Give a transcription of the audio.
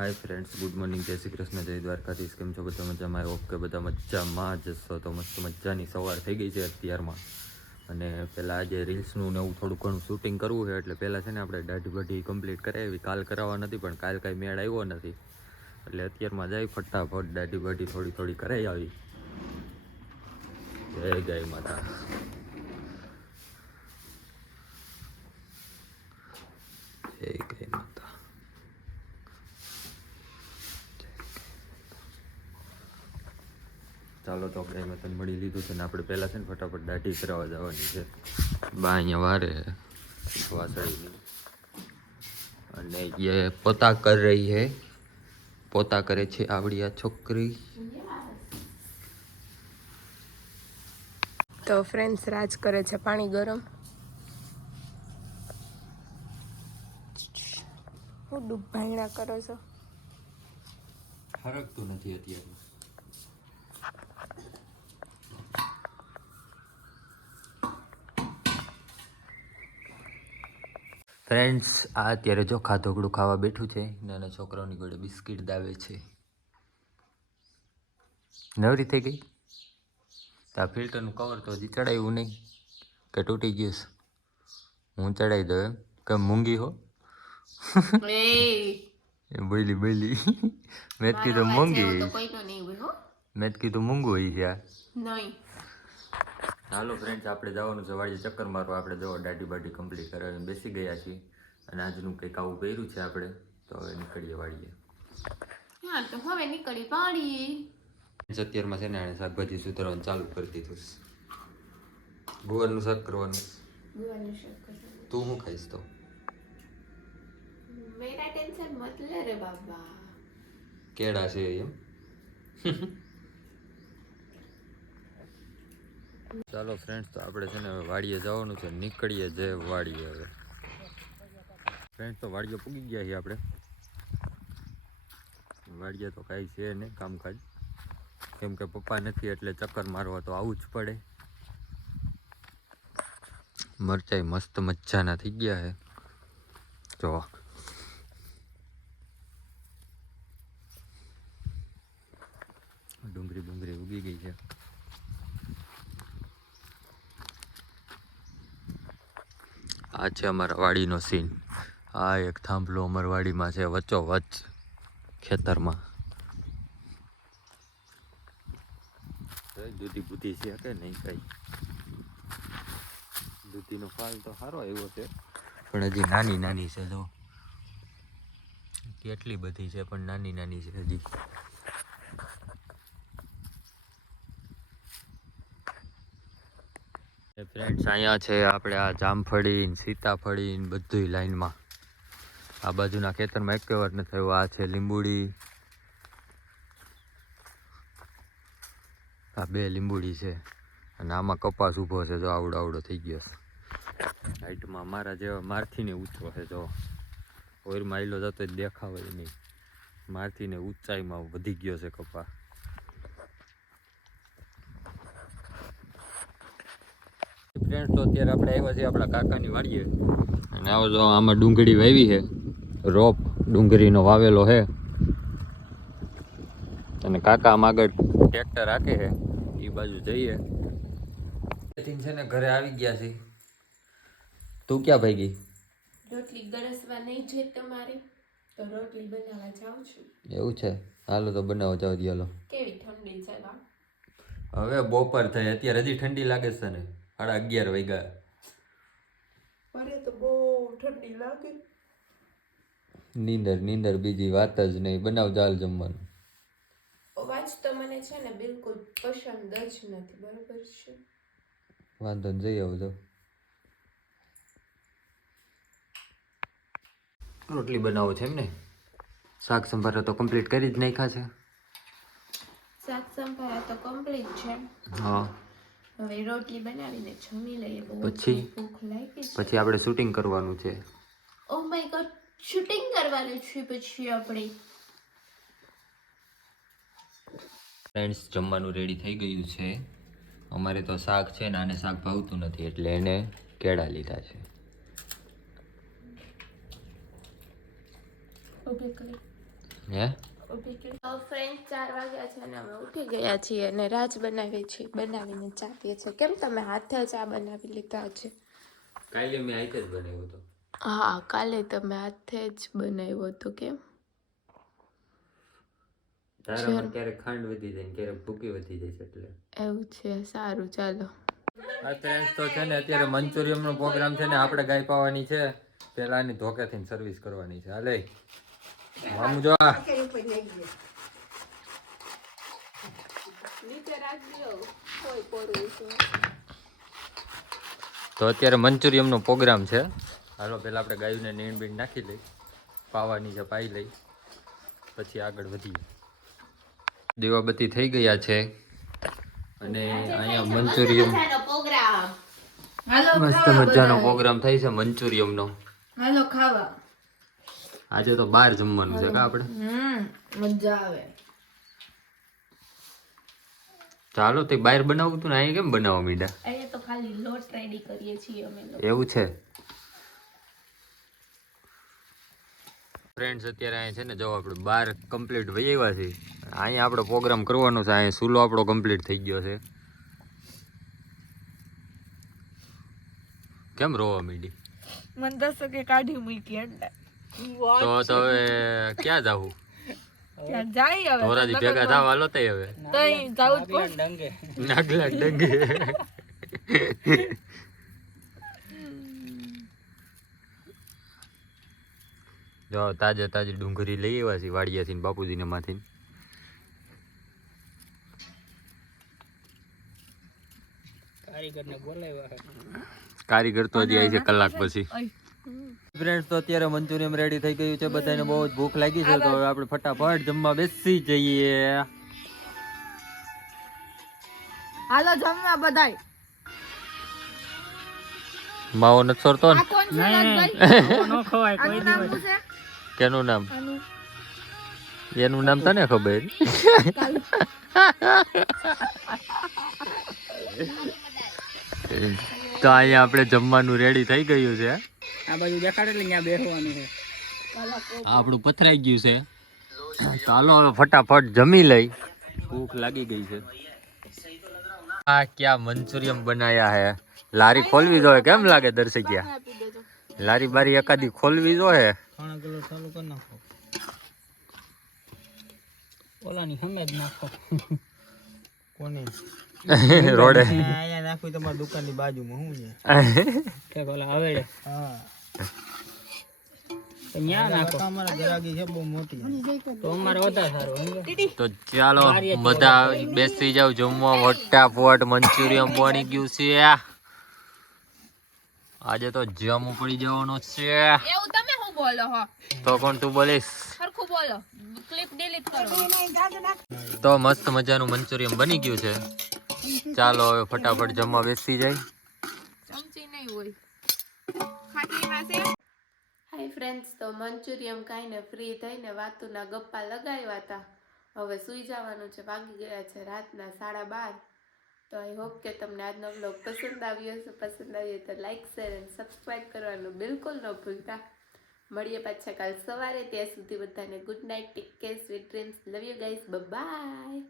Hi friends, good morning, જય શ્રી કૃષ્ણ, જય દ્વારકાધીશ. કેમ છો બધા મજામાં? ઓકે, બધા મજામાં જ છો. તો મસ્ત મજાની સવાર થઈ ગઈ છે અત્યારમાં. અને પહેલાં આજે રીલ્સનું ને એવું થોડું ઘણું શૂટિંગ કરવું છે, એટલે પહેલાં છે ને આપણે દાઢી બાઢી કમ્પ્લીટ કરાવી. કાલ કરાવવા નથી, પણ કાલ કાંઈ મેળ આવ્યો નથી, એટલે અત્યારમાં જઈ ફટાફટ દાઢી બાઢી થોડી કરાવી આવી. જય ગાય માતા. જય ગાય માતા. ચાલો તો આપણે એમાં તને મળી લીધું છે ને આપણે પહેલાં છે ને ફટાફટ દાઢી કરાવવા જવાની છે. બા અહીંયા વારે વાસળીની, અને ये પોતા કર રહી है. પોતા કરે છે આવડિયા છોકરી. તો ફ્રેન્ડ્સ, રાજ કરે છે પાણી ગરમ. હું ડૂબ ભાંગડા કરો છો? ફરકતું નથી અત્યારે. ફ્રેન્ડ્સ, આ અત્યારે જો ખાધોકડું ખાવા બેઠું છે. નાના છોકરાઓની જોડે બિસ્કિટ દાવે છે. નવરી થઈ ગઈ. તો આ ફિલ્ટરનું કવર તો હજી ચડાવ્યું નહીં કે તૂટી ગયું છે? હું ચડાવી દઉં એમ કે મૂંગી હો. બોલી મેં જ કીધું મૂંગી. મેં જ કીધું મૂંગું હોય છે. નહીં. હાલો ફ્રેન્ડ્સ, આપણે જવાનું છે વાડીએ ચક્કર મારવા. આપણે જો દાઢી બાઢી કમ્પ્લીટ કરાવીને બેસી ગયા છીએ, અને આજનું કંઈક આવું કર્યું છે આપણે. તો હવે નીકળીએ વાડીએ. હા, તો હવે નીકળી પાડીએ. અત્યારમાં છે ને એને શાકભાજી સુધારવાનું ચાલુ કરી દીધું. ગુવારનું શાક કરવાનું. ગુવાનું શાક કરવાનું. તું શું ખાઈશ તો? મેરા ટેન્શન મત લે રે બાબા. કેળા છે એમ. ચાલો ફ્રેન્ડ્સ, તો આપણે છે ને હવે વાડીએ જવાનું છે. નીકળીએ જે વાડીએ. હવે ફ્રેન્ડ્સ, તો વાડીએ પૂગી ગયા છીએ આપણે. વાડીએ તો કાંઈ છે નહીં કામકાજ, કેમ કે પપ્પા નથી એટલે ચક્કર મારવા તો આવવું જ પડે. મરચાઈ મસ્ત મજાના થઈ ગયા છે જો. ડુંગળી ઉગી ગઈ છે. આ છે અમારા વાડીનો સીન. આ એક થાંભલો અમારા વાડીમાં છે, વચ્ચોવચ્ચ ખેતરમાં. દૂધી બુધી છે કે નહીં? કઈ દૂધીનો ફાલ તો સારો આવ્યો છે, પણ હજી નાની છે. જો કેટલી બધી છે, પણ નાની છે હજી. ફ્રેન્ડ્સ, અહીંયા છે આપણે આ જામફળી સીતાફળી બધી લાઈનમાં. આ બાજુના ખેતરમાં એક વાર નથી થયું. આ છે લીંબુડી. આ 2 લીંબુડી છે, અને આમાં કપાસ ઊભો છે. જો આવડો થઈ ગયો છે. હાઈટમાં મારા જેવા મારથી ને ઊંચો છે. જો ઓરમાં આયલો જતો જ દેખાવે નહીં. મારથી ને ઊંચાઈમાં વધી ગયો છે કપા. ફ્રેન્ડ્સ, તો અત્યારે આપણે આવ્યા છીએ આપણા કાકાની વાડીએ, અને આવો જો આમાં ડુંગળી વાવી છે. રોપ ડુંગળીનો વાવેલો છે, અને કાકા આમ આગળ ટ્રેક્ટર રાખે છે. એ બાજુ જઈએ. છે ને ઘરે આવી ગયા છે. તું ક્યાં ભાગી? રોટલી ગરસવા નહીં છે તમારે, તો રોટલી બનાવવા જાઉં છું. એવું છે? હાલો તો બનાવો, જાવ હાલો. કેવી ઠંડી છે બા? હવે બપોર થઈ, અત્યારે હજી ઠંડી લાગે છે ને. 11:30 વાગ્યા. અરે તો બહુ ઠંડી લાગે. નીંદર બીજી વાત જ નહીં. બનાવ ચાલ જમવાનું. અવાજ તો મને છે ને બિલકુલ પસંદ જ નથી. બરોબર છે? વાંધો ને જઈ આવું તો. રોટલી બનાવો છે એમ ને? શાક સંભારો તો કમ્પ્લીટ કરી જ નાખ્યા છે. શાક સંભારા તો કમ્પ્લીટ છે. હા, હવે રોટલી બનાવીને જમી લઈએ. પછી ભૂખ લાગી છે. પછી આપણે શૂટિંગ કરવાનું છે. ઓ માય ગોડ, શૂટિંગ કરવાનું છે પછી આપણે. ફ્રેન્ડ્સ, જમવાનું રેડી થઈ ગયું છે. અમારે તો શાક છે ને, આને શાક ભાવતું નથી એટલે એને કેળા લીધા છે. ઓકે. હે ફ્રેન્ડ 4 વાગ્યા છે અને અમે ઉઠી ગયા છીએ અને રાજ બનાવીને ચા પીએ છે. કેમ તમે હાથે ચા બનાવી લીધા છે? કાલે મેં આઈતે જ બનાવ્યો હતો. હા, કાલે તમે હાથે જ બનાવ્યો હતો. કેમ? તારામાં ક્યારેક ખાંડ વધી જાય ને ક્યારેક ભૂકી વધી જાય છે એટલે એવું છે. સારું, ચાલો. ફ્રેન્ડ્સ તો છે ને અત્યારે મંચુરિયમ નો પ્રોગ્રામ છે ને આપણે ગાય પાવાની છે. પેલાની ધોકેથી સર્વિસ કરવાની છે. હાલે મામુ જો તો અત્યારે મંચુરિયમ નો પ્રોગ્રામ છે. હાલો પેલા આપણે ગાયોને નીણ બીણ નાખી લઈ, પાવાની છે પાઈ લઈ, પછી આગળ વધીએ. દીવાબત્તી થઈ ગયા છે અને અહીંયા મંચુરિયમ મસ્ત મજાનો પ્રોગ્રામ થાય છે મંચુરિયમ નો. હાલો ખાવા. આજે તો બહાર જમવાનું છે કા આપણે? મજા આવે. ચાલો તે બહાર બનાવું તું ને અહીંયા કેમ બનાવવા મીડા? અહીંયા તો ખાલી લોટ રેડી કરીએ છીએ અમે લોકો. એવું છે. ફ્રેન્ડ્સ અત્યારે અહીંયા છે ને જો આપણે બહાર કમ્પ્લીટ વહી આવ્યા છીએ. અહીંયા આપણો પ્રોગ્રામ કરવાનો છે. અહીંયા સૂલો આપણો કમ્પ્લીટ થઈ ગયો છે. કેમ રોવા મીડી? મને દસો કે કાઢી મૂકી અંદર. તો હવે ક્યાં જાવું? ત્યાં જાય હવે. ધોરાજી ભેગા થાવ હાલો તે હવે. તઈ જાવું જ પડે. નાગલા ડંગે. જો તાજે તાજી ડુંગળી લઈ આવ્યા છીએ વાડિયાથી ને બાપુજીને માંથી. કારીગર તો હજી આવી છે કલાક પછી. ફ્રેન્ડ્સ તો અત્યારે મંચુરિયમ રેડી થઈ ગયું છે. બધાને બહુ જ ભૂખ લાગી છે તો હવે આપણે ફટાફટ જમવા બેસી જઈએ. હાલો જમવા બધાય. માવો નથી સોરતો ને? નો ખવાય કોઈ દિવસ. કેનું નામ? એનું નામ તને ખબર? તો અહીંયા આપણે જમવાનું રેડી થઈ ગયું છે. આ બાજુ દેખાડે એટલે ત્યાં બેસવાનું છે. આપણું પથરાઈ ગયું છે. ચાલો હવે ફટાફટ જમી લઈ. ભૂખ લાગી ગઈ છે. આ ક્યાં મંચુરિયમ બનાયા હે. લારી ખોલવી જોઈએ. કેમ લાગે દર્શકિયા? લારી બારી એકાદી ખોલવી જોઈએ. ખાણા કિલો ચાલુ કરી નાખો. ઓલાની સામે જ નાખો. કોને? રોડે અહીંયા નાખવી તમારી દુકાનની બાજુમાં શું છે? ઓલા આવેડે. હા. ત્યાં નાખો. અમારા ગરાગી છે બહુ મોટી. તો અમારે વધારે સારું. તો ચાલો બધા બેસી જાવ જમવા. ફટાફટ મંચુરિયમ બની ગયું છે. આજે તો જમ પડી જવાનો છે. એવું તમે શું બોલો હો? તો કોણ તું બોલીશ? સરખું બોલો. ક્લિપ ડિલીટ કરો. તો મસ્ત મજાનું મંચુરિયમ બની ગયું છે. ચાલો હવે ફટાફટ જમવા બેસી જાય. ચમચી નહીં હોય. ખાટલીમાં છે. હાય ફ્રેન્ડ્સ, તો મંચુરિયમ ખાઈને ફ્રી થઈને વાતુના ગપ્પા લગાવ્યા હતા. હવે સૂઈ જવાનું છે. વાગી ગયા છે રાતના 12:30. તો આઈ હોપ કે તમને આજનો વ્લોગ પસંદ આવ્યો હશે. પસંદ આવ્યો તો લાઈક, શેર અને સબસ્ક્રાઈબ કરવાનું બિલકુલ ન ભૂલતા. મળીએ પાછા કાલ સવારે. ત્યાં સુધી બધાને good night, take care, sweet dreams. Love you guys, by.